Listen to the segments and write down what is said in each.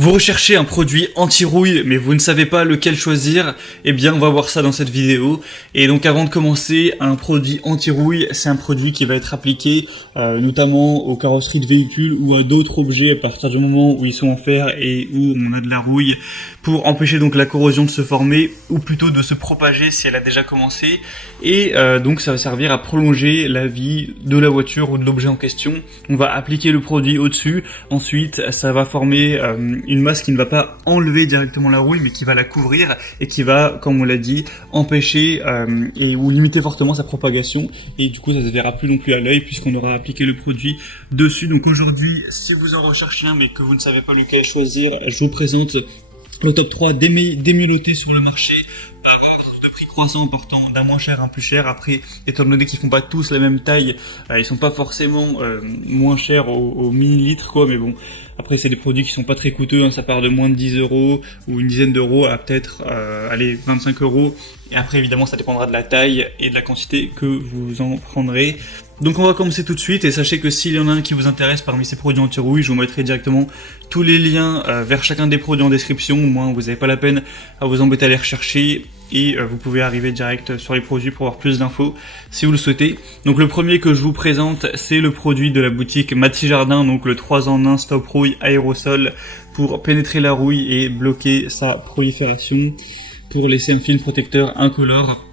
Vous recherchez un produit anti-rouille, mais vous ne savez pas lequel choisir? Eh bien, on va voir ça dans cette vidéo. Et donc, avant de commencer, un produit anti-rouille, c'est un produit qui va être appliqué notamment aux carrosseries de véhicules ou à d'autres objets à partir du moment où ils sont en fer et où on a de la rouille, pour empêcher donc la corrosion de se former, ou plutôt de se propager si elle a déjà commencé. Et donc, ça va servir à prolonger la vie de la voiture ou de l'objet en question. On va appliquer le produit au-dessus. Ensuite, ça va former une masse qui ne va pas enlever directement la rouille, mais qui va la couvrir et qui va, comme on l'a dit, empêcher ou limiter fortement sa propagation. Et du coup, ça se verra plus non plus à l'œil puisqu'on aura appliqué le produit dessus. Donc aujourd'hui, si vous en recherchez un mais que vous ne savez pas lequel choisir, je vous présente le top 3 des mieux notés sur le marché par ordre de prix croissant, portant d'un moins cher à un plus cher. Après, étant donné qu'ils font pas tous la même taille, ils sont pas forcément moins chers au millilitre, quoi, mais bon. Après, c'est des produits qui sont pas très coûteux, hein, ça part de moins de 10 € ou une dizaine d'euros à peut-être, 25 €. Et après, évidemment, ça dépendra de la taille et de la quantité que vous en prendrez. Donc on va commencer tout de suite, et sachez que s'il y en a un qui vous intéresse parmi ces produits anti-rouille, je vous mettrai directement tous les liens vers chacun des produits en description. Au moins, vous n'avez pas la peine à vous embêter à les rechercher, et vous pouvez arriver direct sur les produits pour avoir plus d'infos si vous le souhaitez. Donc le premier que je vous présente, c'est le produit de la boutique Mathis Jardin, donc le 3 en 1 Stop Rouille Aérosol, pour pénétrer la rouille et bloquer sa prolifération, pour laisser un film protecteur incolore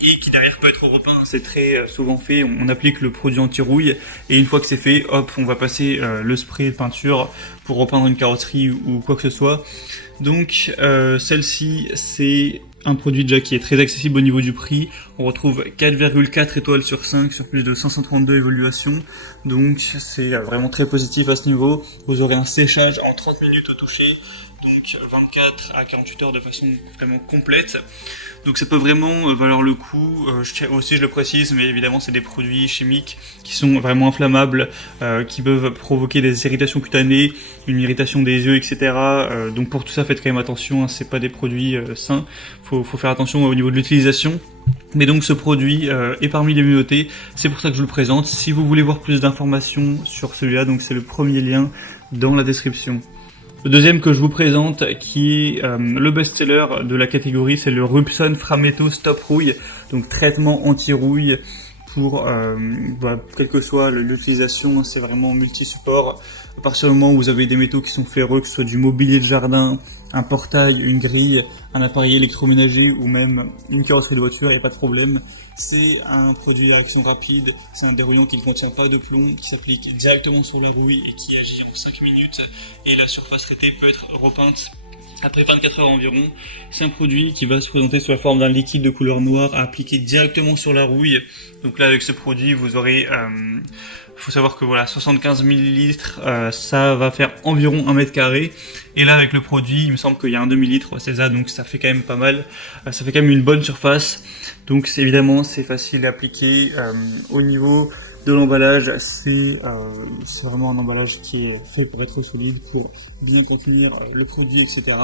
et qui derrière peut être repeint. C'est très souvent fait, on applique le produit anti-rouille et une fois que c'est fait, hop, on va passer le spray de peinture pour repeindre une carrosserie ou quoi que ce soit. Donc celle-ci, c'est un produit déjà qui est très accessible au niveau du prix. On retrouve 4,4 étoiles sur 5 sur plus de 532 évaluations. Donc c'est vraiment très positif à ce niveau. Vous aurez un séchage en 30 minutes au toucher, donc 24 à 48 heures de façon vraiment complète. Donc ça peut vraiment valoir le coup. Je le précise, mais évidemment c'est des produits chimiques qui sont vraiment inflammables, qui peuvent provoquer des irritations cutanées, une irritation des yeux, etc. Donc pour tout ça, faites quand même attention, hein, c'est pas des produits sains. Faut faire attention au niveau de l'utilisation. Mais donc ce produit est parmi les mieux notés, c'est pour ça que je vous le présente. Si vous voulez voir plus d'informations sur celui-là, donc c'est le premier lien dans la description. Le deuxième que je vous présente, qui est le best-seller de la catégorie, c'est le Rubson Frametto Stop Rouille, donc traitement anti-rouille pour quelle que soit l'utilisation, c'est vraiment multi-support. À partir du moment où vous avez des métaux qui sont ferreux, que ce soit du mobilier de jardin, un portail, une grille, un appareil électroménager ou même une carrosserie de voiture, il n'y a pas de problème. C'est un produit à action rapide, c'est un dérouillant qui ne contient pas de plomb, qui s'applique directement sur la rouille et qui agit en 5 minutes, et la surface traitée peut être repeinte après 24 heures environ. C'est un produit qui va se présenter sous la forme d'un liquide de couleur noire à appliquer directement sur la rouille. Donc là, avec ce produit, vous aurez... faut savoir que voilà, 75 ml, ça va faire environ 1 mètre carré. Et là, avec le produit, il me semble qu'il y a un demi-litre, c'est ça, donc ça fait quand même pas mal. Ça fait quand même une bonne surface. Donc évidemment, c'est facile à appliquer. Au niveau de l'emballage, c'est vraiment un emballage qui est fait pour être solide, pour bien contenir le produit, etc.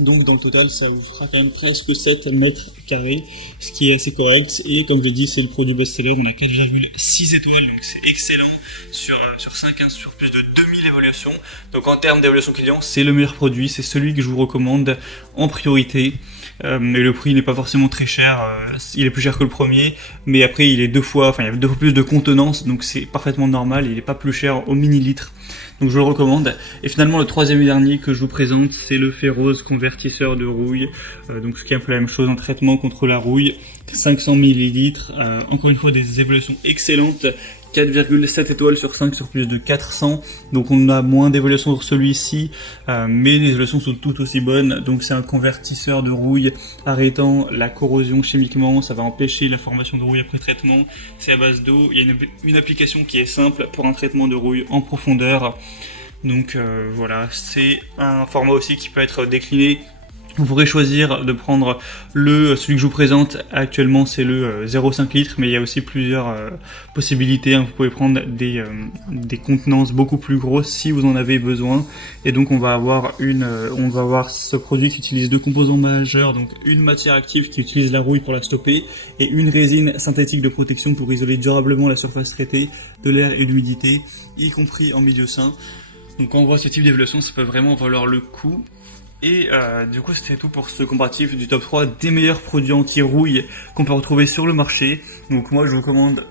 Donc dans le total, ça vous fera quand même presque 7 mètres carrés, ce qui est assez correct. Et comme je l'ai dit, c'est le produit best-seller, on a 4,6 étoiles, donc c'est excellent sur 5, hein, sur plus de 2000 évaluations. Donc en termes d'évaluation client, c'est le meilleur produit, c'est celui que je vous recommande en priorité. Et le prix n'est pas forcément très cher, il est plus cher que le premier, mais après il y a 2 fois plus de contenance, donc c'est parfaitement normal, il n'est pas plus cher au millilitre. Donc je le recommande. Et finalement le troisième et dernier que je vous présente, c'est le Ferrose convertisseur de rouille, donc ce qui est un peu la même chose, un traitement contre la rouille, 500 ml, encore une fois des évaluations excellentes, 4,7 étoiles sur 5 sur plus de 400, donc on a moins d'évaluations sur celui-ci, mais les évaluations sont tout aussi bonnes. Donc c'est un convertisseur de rouille arrêtant la corrosion chimiquement, ça va empêcher la formation de rouille après traitement, c'est à base d'eau, il y a une application qui est simple pour un traitement de rouille en profondeur. Donc voilà, c'est un format aussi qui peut être décliné. Vous pourrez choisir de prendre celui que je vous présente actuellement, c'est le 0,5 litres, mais il y a aussi plusieurs possibilités, hein. Vous pouvez prendre des contenances beaucoup plus grosses si vous en avez besoin. Et donc on va avoir ce produit qui utilise 2 composants majeurs, donc une matière active qui utilise la rouille pour la stopper et une résine synthétique de protection pour isoler durablement la surface traitée de l'air et de l'humidité, y compris en milieu sain. Donc quand on voit ce type d'évaluation, ça peut vraiment valoir le coup. Et du coup, c'était tout pour ce comparatif du top 3 des meilleurs produits anti-rouille qu'on peut retrouver sur le marché. Donc moi, je vous recommande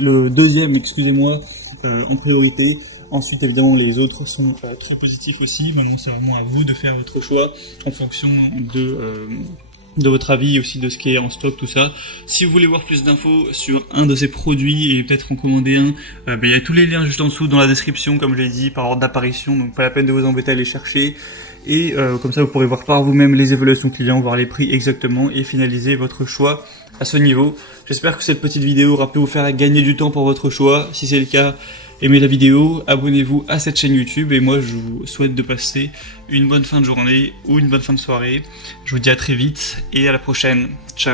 le deuxième, excusez-moi, en priorité. Ensuite, évidemment, les autres sont très positifs aussi. Maintenant, c'est vraiment à vous de faire votre choix en fonction de votre avis et aussi de ce qui est en stock, tout ça. Si vous voulez voir plus d'infos sur un de ces produits et peut-être en commander un, il y a tous les liens juste en dessous dans la description, comme je l'ai dit, par ordre d'apparition, donc pas la peine de vous embêter à les chercher. Et comme ça, vous pourrez voir par vous-même les évaluations clients, voir les prix exactement et finaliser votre choix à ce niveau. J'espère que cette petite vidéo aura pu vous faire gagner du temps pour votre choix. Si c'est le cas, aimez la vidéo, abonnez-vous à cette chaîne YouTube et moi je vous souhaite de passer une bonne fin de journée ou une bonne fin de soirée. Je vous dis à très vite et à la prochaine. Ciao.